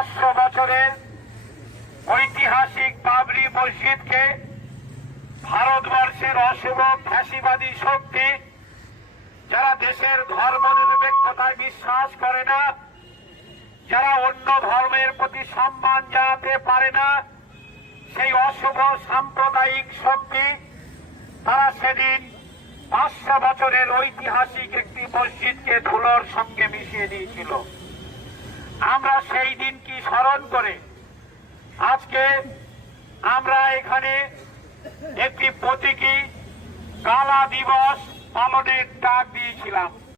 500 বছরের ঐতিহাসিক বাবরি মসজিদকে ভারতবর্ষের অশুভ ফ্যাসিবাদী শক্তি, যারা দেশের ধর্মনিরপেক্ষতায় বিশ্বাস করে না, যারা অন্য ধর্মের প্রতি সম্মান জানাতে পারে না, সেই অশুভ সাম্প্রদায়িক শক্তি তারা সেদিন 500 বছরের ঐতিহাসিক একটি মসজিদকে ধুলোর সঙ্গে মিশিয়ে দিয়েছিল। আমরা সেই দিনকে স্মরণ করে আজকে আমরা এখানে একটি প্রতীকী কালা দিবস পালনের ডাক দিয়েছিলাম।